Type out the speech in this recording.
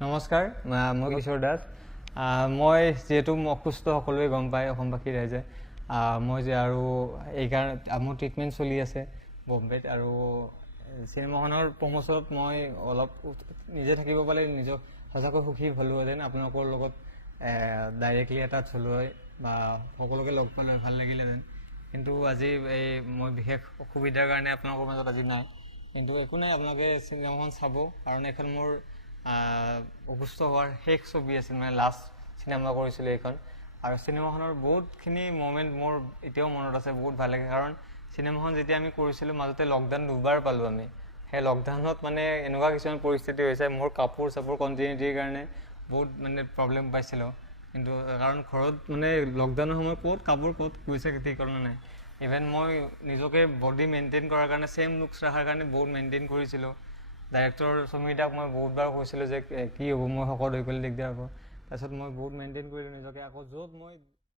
নমস্কাৰ, মই কিশোৰ দাস। মই যিহেতু অসুস্থ সকলোৱে গম পায় অসমবাসী ৰাইজে, মই যে আৰু এইকাৰণে মোৰ ট্ৰিটমেণ্ট চলি আছে বম্বেত, আৰু চিনেমাখনৰ প্ৰমোচনত মই অলপ নিজে থাকিব পালে নিজক সঁচাকৈ সুখী হ'লোহেঁতেন। আপোনালোকৰ লগত ডাইৰেক্টলি এটা থলুৱাই বা সকলোকে লগ পালে ভাল লাগিলেহেঁতেন, কিন্তু আজি মই বিশেষ অসুবিধাৰ কাৰণে আপোনালোকৰ মাজত আজি নাই। কিন্তু একো নাই, আপোনালোকে চিনেমাখন চাব, কাৰণ এইখন মোৰ অসুস্থ হোৱাৰ শেষ ছবি আছিল, মানে লাষ্ট চিনেমা কৰিছিলোঁ এইখন। আৰু চিনেমাখনৰ বহুতখিনি মমেণ্ট মোৰ এতিয়াও মনত আছে, বহুত ভাল লাগে। কাৰণ চিনেমাখন যেতিয়া আমি কৰিছিলোঁ মাজতে লকডাউন দুবাৰ পালোঁ আমি। সেই লকডাউনত মানে এনেকুৱা কিছুমান পৰিস্থিতি হৈছে, মোৰ কাপোৰ চাপোৰ কণ্টিনিউটিৰ কাৰণে বহুত মানে প্ৰব্লেম পাইছিলোঁ। কিন্তু কাৰণ ঘৰত মানে লকডাউনৰ সময়ত ক'ত গৈছে ঠিকনা নাই। ইভেন মই নিজকে বডি মেইনটেইন কৰাৰ কাৰণে, ছেম লুকছ ৰখাৰ কাৰণে বহুত মেইনটেইন কৰিছিলোঁ। ডাইৰেক্টৰ সুমিতাক মই বহুতবাৰ কৈছিলোঁ যে কি হ'ব, মই শকত হৈ গ'লে দিগদাৰ হ'ব। তাৰপিছত মই বহুত মেইনটেইন কৰিলোঁ নিজকে। আকৌ য'ত মই